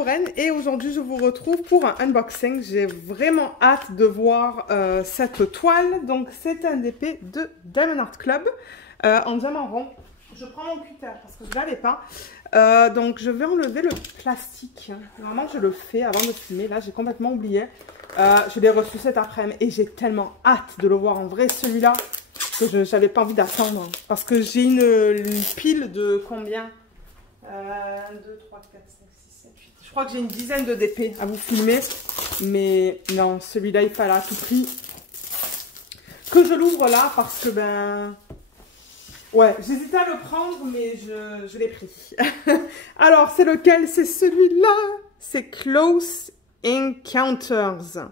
Lorraine et aujourd'hui je vous retrouve pour un unboxing. J'ai vraiment hâte de voir cette toile. Donc c'est un DP de Diamond Art Club en diamant rond. Je prends mon cutter parce que je ne l'avais pas. Donc je vais enlever le plastique. Normalement je le fais avant de filmer. Là j'ai complètement oublié. Je l'ai reçu cet après-midi et j'ai tellement hâte de le voir en vrai celui-là que je n'avais pas envie d'attendre. Parce que j'ai une pile de combien 1, 2, 3, 4, 5, 6, 7, 8. Je crois que j'ai une dizaine de DP à vous filmer. Mais non, celui-là, il fallait à tout prix que je l'ouvre là parce que ben... Ouais, j'hésitais à le prendre, mais je l'ai pris. Alors, c'est lequel? C'est celui-là. C'est Close Encounters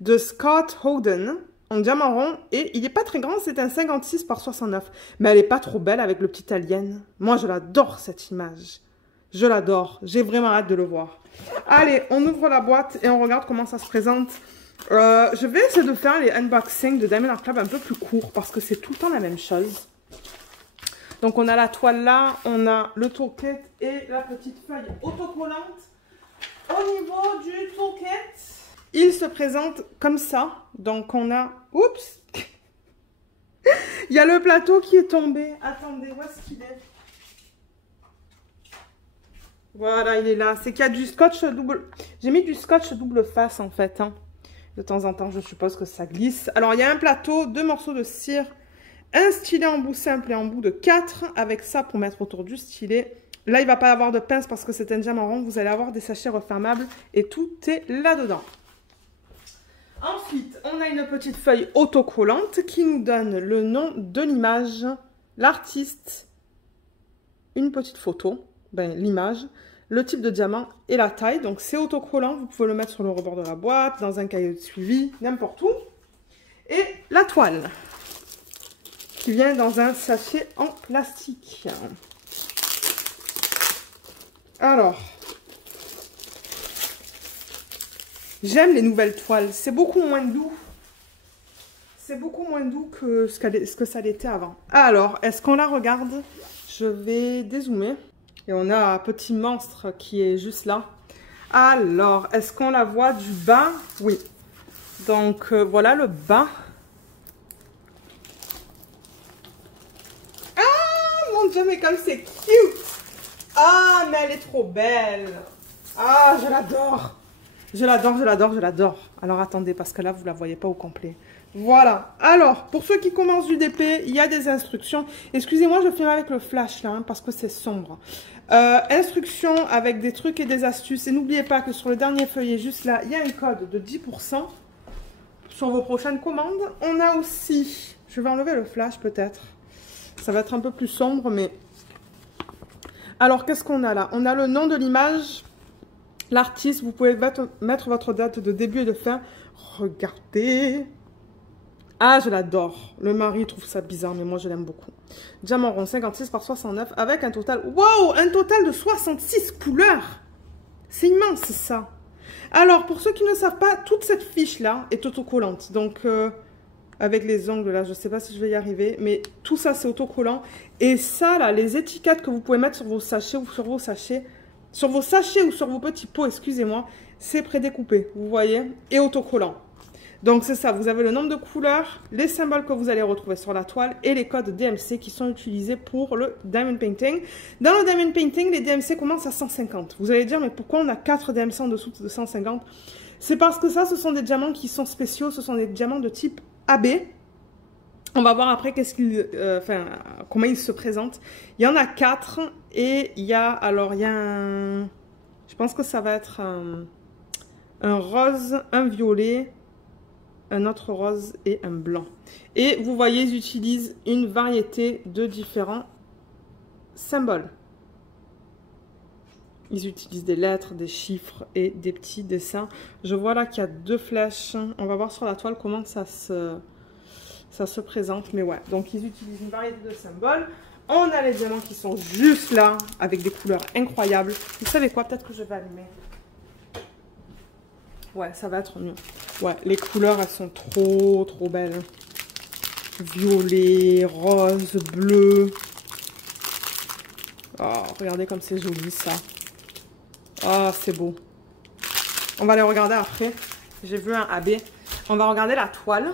de Scott Howden en diamant rond. Et il n'est pas très grand, c'est un 56 par 69. Mais elle n'est pas trop belle avec le petit alien. Moi, je l'adore cette image. Je l'adore. J'ai vraiment hâte de le voir. Allez, on ouvre la boîte et on regarde comment ça se présente. Je vais essayer de faire les unboxings de Diamond Art Club un peu plus courts parce que c'est tout le temps la même chose. Donc, on a la toile là, on a le toolkit et la petite feuille autocollante. Au niveau du toolkit, il se présente comme ça. Donc, on a... Oups! Il y a le plateau qui est tombé. Attendez, où est-ce qu'il est? Voilà, il est là. C'est qu'il y a du scotch double... J'ai mis du scotch double face, en fait. Hein. De temps en temps, je suppose que ça glisse. Alors, il y a un plateau, 2 morceaux de cire, un stylet en bout simple et en bout de 4, avec ça pour mettre autour du stylet. Là, il ne va pas y avoir de pince parce que c'est un diamant rond. Vous allez avoir des sachets refermables et tout est là-dedans. Ensuite, on a une petite feuille autocollante qui nous donne le nom de l'image, l'artiste, une petite photo, ben, l'image, le type de diamant et la taille. Donc, c'est autocollant. Vous pouvez le mettre sur le rebord de la boîte, dans un cahier de suivi, n'importe où. Et la toile qui vient dans un sachet en plastique. Alors, j'aime les nouvelles toiles. C'est beaucoup moins doux. C'est beaucoup moins doux que ce que ça l'était avant. Alors, est-ce qu'on la regarde? Je vais dézoomer. Et on a un petit monstre qui est juste là. Alors, est-ce qu'on la voit du bas? Oui. Donc, voilà le bas. Ah, mon Dieu, mais comme c'est cute! Ah, mais elle est trop belle! Ah, je l'adore! Je l'adore, je l'adore, je l'adore. Alors, attendez, parce que là, vous ne la voyez pas au complet. Voilà. Alors, pour ceux qui commencent du DP, il y a des instructions. Excusez-moi, je filme avec le flash, là, hein, parce que c'est sombre. Instructions avec des trucs et des astuces. Et n'oubliez pas que sur le dernier feuillet, juste là, il y a un code de 10% sur vos prochaines commandes. On a aussi... Je vais enlever le flash, peut-être. Ça va être un peu plus sombre, mais... Alors, qu'est-ce qu'on a là? On a le nom de l'image... L'artiste, vous pouvez mettre votre date de début et de fin. Regardez. Ah, je l'adore. Le mari trouve ça bizarre, mais moi, je l'aime beaucoup. Diamant rond, 56 par 69, avec un total... Wow! Un total de 66 couleurs. C'est immense, ça. Alors, pour ceux qui ne savent pas, toute cette fiche-là est autocollante. Donc, avec les ongles, là, je ne sais pas si je vais y arriver, mais tout ça, c'est autocollant. Et ça, là, les étiquettes que vous pouvez mettre sur vos sachets ou sur vos sachets... Sur vos sachets ou sur vos petits pots, excusez-moi, c'est prédécoupé, vous voyez, et autocollant. Donc c'est ça, vous avez le nombre de couleurs, les symboles que vous allez retrouver sur la toile et les codes DMC qui sont utilisés pour le Diamond Painting. Dans le Diamond Painting, les DMC commencent à 150. Vous allez dire, mais pourquoi on a 4 DMC en dessous de 150? C'est parce que ça, ce sont des diamants qui sont spéciaux, ce sont des diamants de type AB. On va voir après comment ils se présentent. Il y en a 4 et il y a, alors il y a un, je pense que ça va être un rose, un violet, un autre rose et un blanc. Et vous voyez, ils utilisent une variété de différents symboles. Ils utilisent des lettres, des chiffres et des petits dessins. Je vois là qu'il y a 2 flèches. On va voir sur la toile comment ça se présente, mais ouais, donc ils utilisent une variété de symboles. On a les diamants qui sont juste là, avec des couleurs incroyables. Vous savez quoi, peut-être que je vais allumer. Ouais, ça va être mieux. Ouais, les couleurs, elles sont trop, trop belles. Violet, rose, bleu. Oh, regardez comme c'est joli, ça. Oh, c'est beau. On va les regarder après. J'ai vu un AB. On va regarder la toile.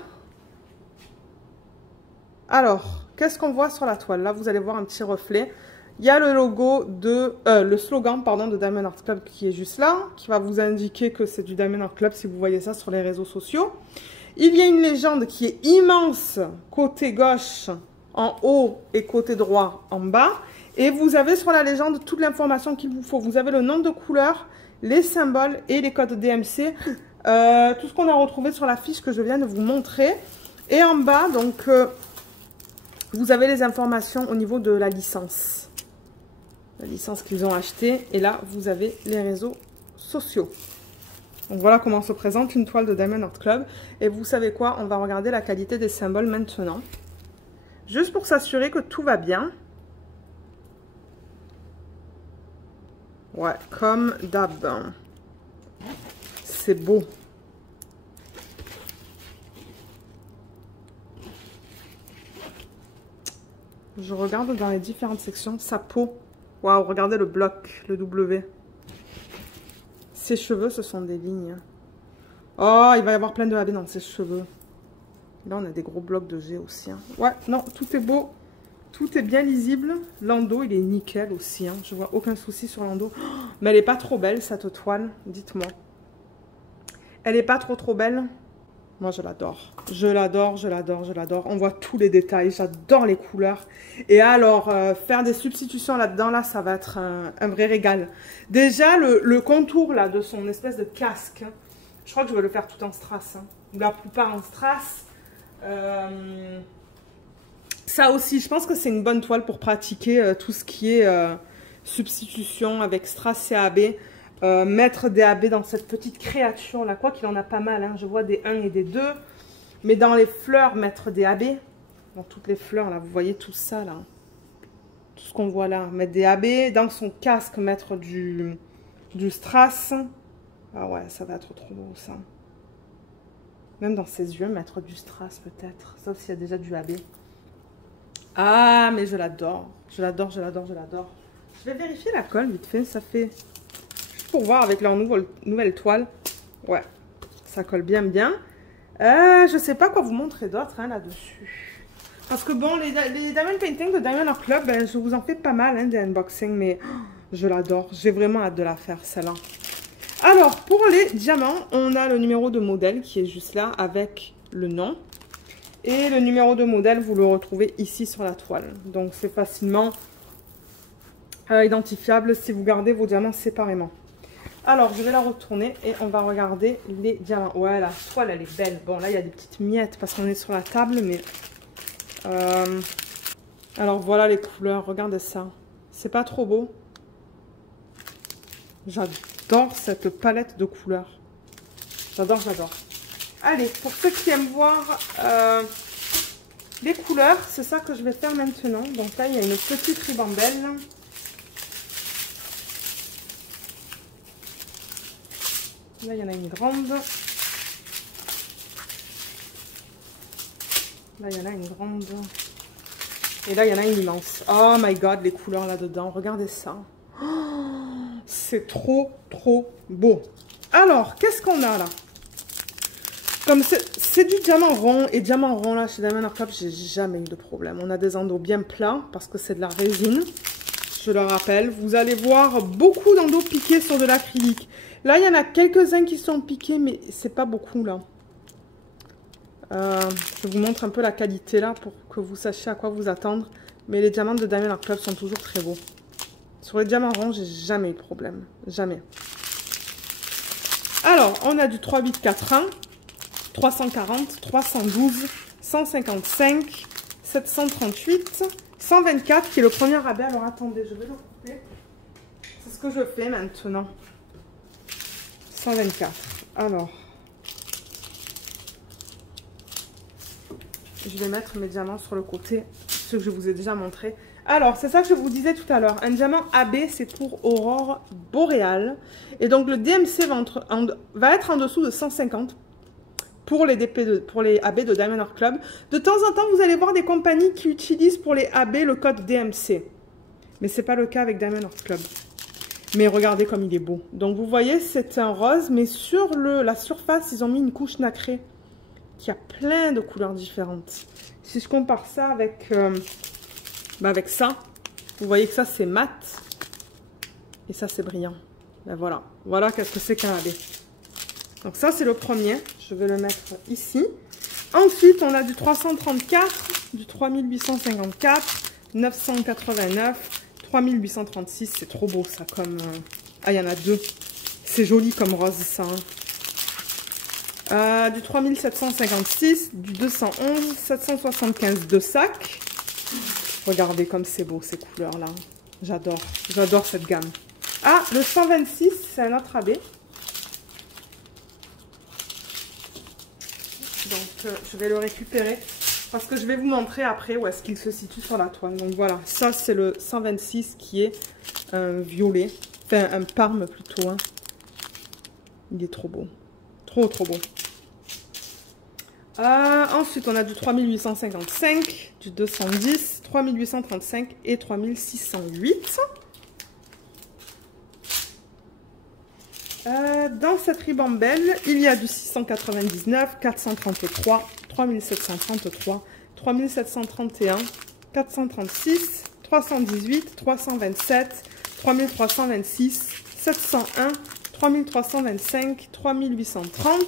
Alors, qu'est-ce qu'on voit sur la toile? Là, vous allez voir un petit reflet. Il y a le logo de... le slogan, pardon, de Diamond Art Club qui est juste là, qui va vous indiquer que c'est du Diamond Art Club si vous voyez ça sur les réseaux sociaux. Il y a une légende qui est immense côté gauche en haut et côté droit en bas. Et vous avez sur la légende toute l'information qu'il vous faut. Vous avez le nom de couleur, les symboles et les codes DMC. Tout ce qu'on a retrouvé sur la fiche que je viens de vous montrer. Et en bas, donc, vous avez les informations au niveau de la licence. La licence qu'ils ont achetée. Et là, vous avez les réseaux sociaux. Donc voilà comment se présente une toile de Diamond Art Club. Et vous savez quoi? On va regarder la qualité des symboles maintenant. Juste pour s'assurer que tout va bien. Ouais, comme d'hab. C'est beau. Je regarde dans les différentes sections. Sa peau. Waouh, regardez le bloc, le W. Ses cheveux, ce sont des lignes. Oh, il va y avoir plein de AB dans ses cheveux. Là, on a des gros blocs de G aussi. Hein. Ouais, non, tout est beau. Tout est bien lisible. L'endos, il est nickel aussi. Hein. Je vois aucun souci sur l'endos. Oh, mais elle n'est pas trop belle, cette toile. Dites-moi. Elle n'est pas trop belle. Moi, je l'adore. Je l'adore, je l'adore, je l'adore. On voit tous les détails. J'adore les couleurs. Et alors, faire des substitutions là-dedans, là, ça va être un vrai régal. Déjà, le contour, là, de son espèce de casque, hein, je crois que je vais le faire tout en strass. Hein. La plupart en strass. Ça aussi, je pense que c'est une bonne toile pour pratiquer tout ce qui est substitution avec strass et AB. Mettre des AB dans cette petite créature là, quoi qu'il en a pas mal, hein. Je vois des 1 et des 2, mais dans les fleurs, mettre des AB, dans toutes les fleurs là, vous voyez tout ça là, tout ce qu'on voit là, mettre des AB, dans son casque, mettre du strass, ah ouais, ça va être trop beau ça, même dans ses yeux, mettre du strass peut-être, sauf s'il y a déjà du AB, ah mais je l'adore, je l'adore, je l'adore, je l'adore, je vais vérifier la colle vite fait, ça fait... Pour voir avec leur nouvelle toile. Ouais, ça colle bien. Je sais pas quoi vous montrer d'autre hein, là-dessus. Parce que bon, les Diamond Painting de Diamond Art Club, ben, je vous en fais pas mal hein, des unboxings, mais oh, je l'adore. J'ai vraiment hâte de la faire, celle-là. Alors, pour les diamants, on a le numéro de modèle qui est juste là avec le nom. Et le numéro de modèle, vous le retrouvez ici sur la toile. Donc, c'est facilement identifiable si vous gardez vos diamants séparément. Alors, je vais la retourner et on va regarder les diamants. Ouais, la toile, elle est belle. Bon, là, il y a des petites miettes parce qu'on est sur la table, mais... Alors, voilà les couleurs. Regardez ça. C'est pas trop beau? J'adore cette palette de couleurs. J'adore, j'adore. Allez, pour ceux qui aiment voir les couleurs, c'est ça que je vais faire maintenant. Donc là, il y a une petite ribambelle. Là, il y en a une grande. Là, il y en a une grande. Et là, il y en a une immense. Oh my god, les couleurs là-dedans. Regardez ça. Oh, c'est trop beau. Alors, qu'est-ce qu'on a là? Comme c'est du diamant rond. Et diamant rond, là, chez Diamond Art Club, j'ai jamais eu de problème. On a des endos bien plats parce que c'est de la résine. Je le rappelle, vous allez voir beaucoup d'endos piqués sur de l'acrylique. Là, il y en a quelques-uns qui sont piqués, mais c'est pas beaucoup là. Je vous montre un peu la qualité là pour que vous sachiez à quoi vous attendre. Mais les diamants de Diamond Art Club sont toujours très beaux. Sur les diamants ronds, j'ai jamais eu de problème. Jamais. Alors, on a du 3841, 340, 312, 155, 738... 124 qui est le premier rabais. Alors attendez, je vais le couper. C'est ce que je fais maintenant. 124. Alors, je vais mettre mes diamants sur le côté, ceux que je vous ai déjà montré. Alors, c'est ça que je vous disais tout à l'heure. Un diamant AB, c'est pour aurore boréale. Et donc, le DMC va être en dessous de 150 pour les AB de Diamond Art Club. De temps en temps, vous allez voir des compagnies qui utilisent pour les AB le code DMC. Mais ce n'est pas le cas avec Diamond Art Club. Mais regardez comme il est beau. Donc vous voyez, c'est un rose, mais sur la surface, ils ont mis une couche nacrée qui a plein de couleurs différentes. Si je compare ça avec, avec ça, vous voyez que ça c'est mat et ça c'est brillant. Ben voilà, voilà qu'est-ce que c'est qu'un AB. Donc ça c'est le premier, je vais le mettre ici. Ensuite on a du 334, du 3854, 989, 3836, c'est trop beau ça comme... Ah, il y en a deux. C'est joli comme rose ça. Hein. Du 3756, du 211, 775 de sac. Regardez comme c'est beau ces couleurs-là. J'adore. J'adore cette gamme. Ah, le 126, c'est un autre AB. Donc, je vais le récupérer. Parce que je vais vous montrer après où est-ce qu'il se situe sur la toile. Donc voilà, ça c'est le 126 qui est un violet. Enfin, un parme plutôt. Hein. Il est trop beau. Trop, trop beau. Ensuite, on a du 3855, du 210, 3835 et 3608. Dans cette ribambelle, il y a du 699, 433, 3733, 3731, 436, 318, 327, 3326, 701, 3325, 3830,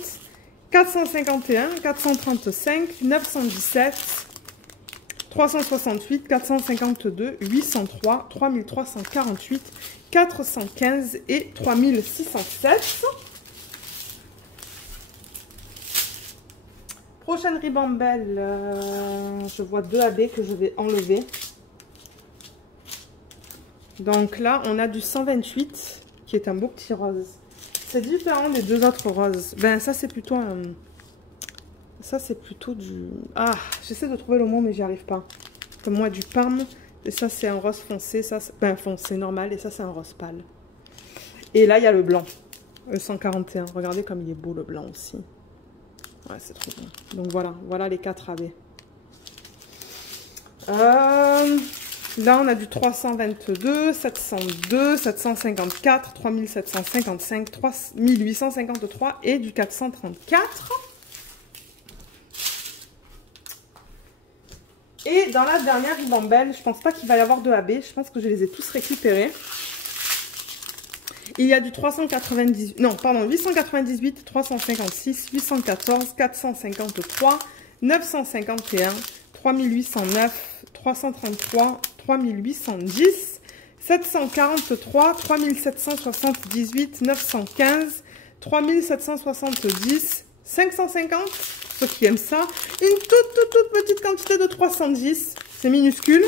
451, 435, 917, 368, 452, 803, 3348, 415 et 3607. Prochaine ribambelle, je vois deux AB que je vais enlever. Donc là, on a du 128 qui est un beau petit rose. C'est différent des deux autres roses. Ben ça c'est plutôt un... Ça c'est plutôt du... Ah, j'essaie de trouver le mot mais j'y arrive pas. Comme moi du parme. Et ça c'est un rose foncé. Ça, ben foncé normal. Et ça c'est un rose pâle. Et là il y a le blanc. Le 141. Regardez comme il est beau le blanc aussi. Ouais, c'est trop bon. Donc voilà. Voilà les 4 AB. Là, on a du 322, 702, 754, 3755, 3853 et du 434. Et dans la dernière ribambelle, je pense pas qu'il va y avoir de AB. Je pense que je les ai tous récupérés. Il y a du 398, non, pardon, 898, 356, 814, 453, 951, 3809, 333, 3810, 743, 3778, 915, 3770, 550, ceux qui aiment ça, une toute petite quantité de 310, c'est minuscule,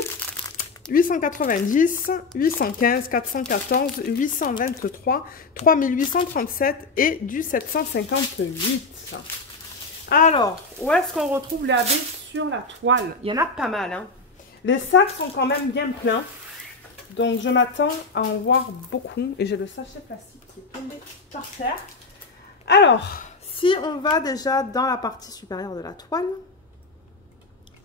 890, 815, 414, 823, 3837 et du 758. Alors, où est-ce qu'on retrouve les AB sur la toile? Il y en a pas mal, hein. Les sacs sont quand même bien pleins. Donc, je m'attends à en voir beaucoup. Et j'ai le sachet plastique qui est tombé par terre. Alors, si on va déjà dans la partie supérieure de la toile,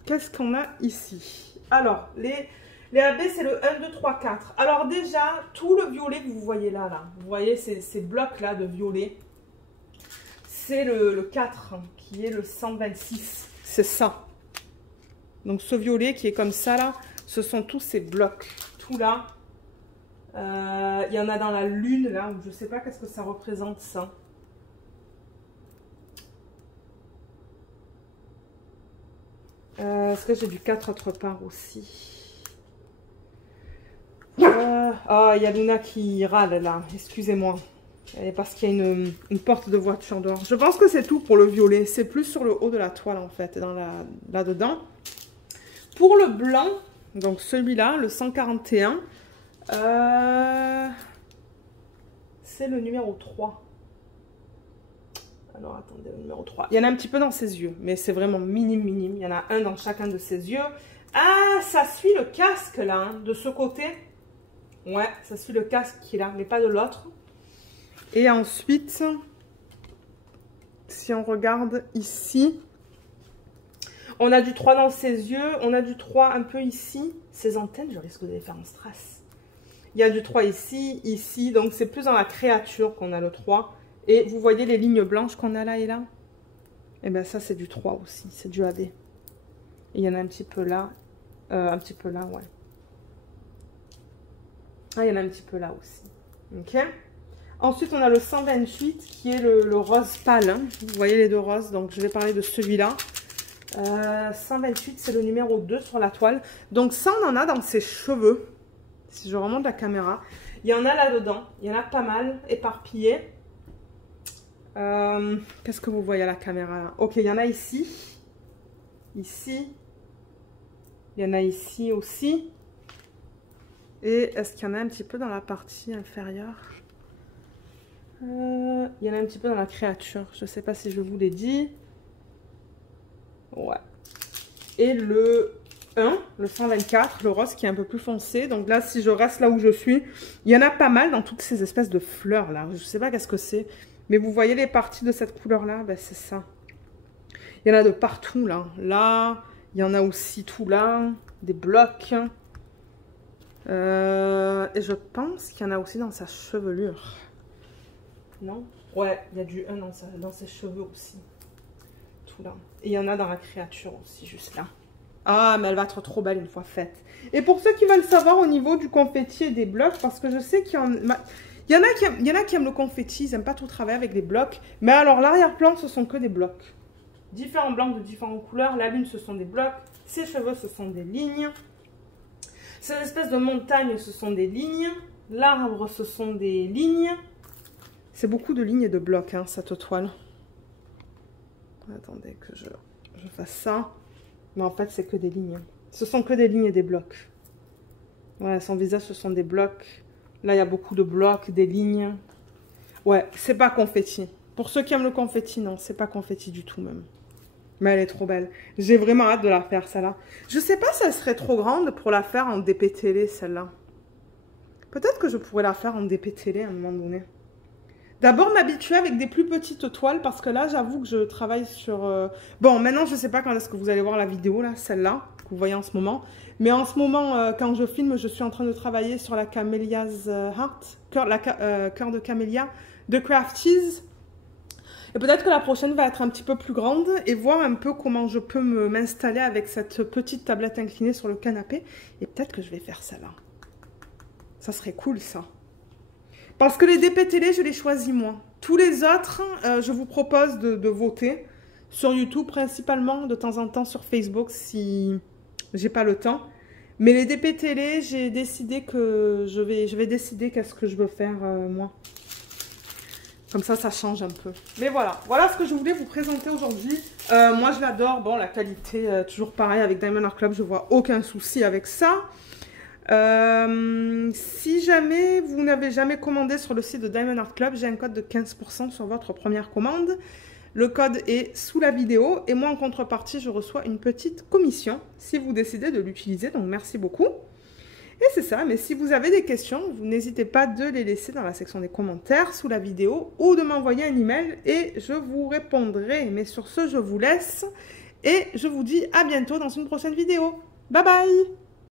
qu'est-ce qu'on a ici? Alors, les AB, c'est le 1, 2, 3, 4. Alors déjà, tout le violet que vous voyez là, vous voyez ces blocs-là de violet, c'est le 4, qui est le 126. C'est ça. Donc ce violet qui est comme ça, là, ce sont tous ces blocs. Tout là. Il y en a dans la lune, là, où je ne sais pas qu'est-ce que ça représente, ça. Est-ce que j'ai du 4 autre part aussi? Ah, il y a Luna qui râle là, excusez-moi. Parce qu'il y a une porte de voiture dehors. Je pense que c'est tout pour le violet. C'est plus sur le haut de la toile en fait, là-dedans. Pour le blanc, donc celui-là, le 141, c'est le numéro 3. Alors attendez, le numéro 3. Il y en a un petit peu dans ses yeux, mais c'est vraiment minime. Il y en a un dans chacun de ses yeux. Ah, ça suit le casque là, hein, de ce côté. Ouais, ça suit le casque qui est là, mais pas de l'autre. Et ensuite, si on regarde ici, on a du 3 dans ses yeux, on a du 3 un peu ici. Ces antennes, je risque de les faire en strass. Il y a du 3 ici, ici. Donc, c'est plus dans la créature qu'on a le 3. Et vous voyez les lignes blanches qu'on a là et là? Et bien, ça, c'est du 3 aussi. C'est du AB. Et il y en a un petit peu là. Un petit peu là, ouais. Ah, il y en a un petit peu là aussi. Ok. Ensuite, on a le 128 qui est le rose pâle. Hein. Vous voyez les deux roses. Donc, je vais parler de celui-là. 128, c'est le numéro 2 sur la toile. Donc, ça, on en a dans ses cheveux. Si je remonte la caméra. Il y en a là-dedans. Il y en a pas mal éparpillés. Qu'est-ce que vous voyez à la caméra là? Ok, il y en a ici. Ici. Il y en a ici aussi. Et est-ce qu'il y en a un petit peu dans la partie inférieure? Il y en a un petit peu dans la créature. Je ne sais pas si je vous l'ai dit. Ouais. Et le 1, le 124, le rose qui est un peu plus foncé. Donc là, si je reste là où je suis, il y en a pas mal dans toutes ces espèces de fleurs là. Je ne sais pas qu'est-ce que c'est. Mais vous voyez les parties de cette couleur là? Ben, c'est ça. Il y en a de partout là. Là, il y en a aussi tout là. Des blocs. Et je pense qu'il y en a aussi dans sa chevelure. Non? Ouais, il y a du 1 dans ses cheveux aussi. Tout là. Et il y en a dans la créature aussi, juste là. Ah, mais elle va être trop belle une fois faite. Et pour ceux qui veulent savoir au niveau du confetti et des blocs, parce que je sais qu'il y en a... Il y en a qui aiment le confetti, ils n'aiment pas trop travailler avec les blocs. Mais alors, l'arrière-plan, ce sont que des blocs. Différents blancs de différentes couleurs. La lune, ce sont des blocs. Ses cheveux, ce sont des lignes. Ces espèces de montagnes, ce sont des lignes. L'arbre, ce sont des lignes. C'est beaucoup de lignes et de blocs, hein, cette toile. Attendez que je fasse ça. Mais en fait, c'est que des lignes. Ce sont que des lignes et des blocs. Voilà, son visage, ce sont des blocs. Là, il y a beaucoup de blocs, des lignes. Ouais, c'est pas confetti. Pour ceux qui aiment le confetti, non, c'est pas confetti du tout même. Mais elle est trop belle. J'ai vraiment hâte de la faire, celle-là. Je sais pas si elle serait trop grande pour la faire en DP télé, celle-là. Peut-être que je pourrais la faire en DP télé à un moment donné. D'abord, m'habituer avec des plus petites toiles, parce que là, j'avoue que je travaille sur... Bon, maintenant, je sais pas quand est-ce que vous allez voir la vidéo, là, celle-là, que vous voyez en ce moment. Mais en ce moment, quand je filme, je suis en train de travailler sur la Camellia's Heart, cœur de Camélia, de Crafties. Et peut-être que la prochaine va être un petit peu plus grande et voir un peu comment je peux m'installer avec cette petite tablette inclinée sur le canapé. Et peut-être que je vais faire ça là. Ça serait cool, ça. Parce que les DP télé, je les choisis moi. Tous les autres, je vous propose de voter sur YouTube, principalement de temps en temps sur Facebook si j'ai pas le temps. Mais les DP télé, j'ai décidé que je vais décider qu'est-ce que je veux faire moi. Comme ça change un peu. Mais voilà, voilà ce que je voulais vous présenter aujourd'hui. Moi, je l'adore. Bon, la qualité, toujours pareil avec Diamond Art Club, je vois aucun souci avec ça. Si jamais vous n'avez jamais commandé sur le site de Diamond Art Club, j'ai un code de 15% sur votre première commande. Le code est sous la vidéo. Et moi, en contrepartie, je reçois une petite commission si vous décidez de l'utiliser. Donc, merci beaucoup. Et c'est ça, mais si vous avez des questions, vous n'hésitez pas de les laisser dans la section des commentaires sous la vidéo ou de m'envoyer un email et je vous répondrai. Mais sur ce, je vous laisse et je vous dis à bientôt dans une prochaine vidéo. Bye bye!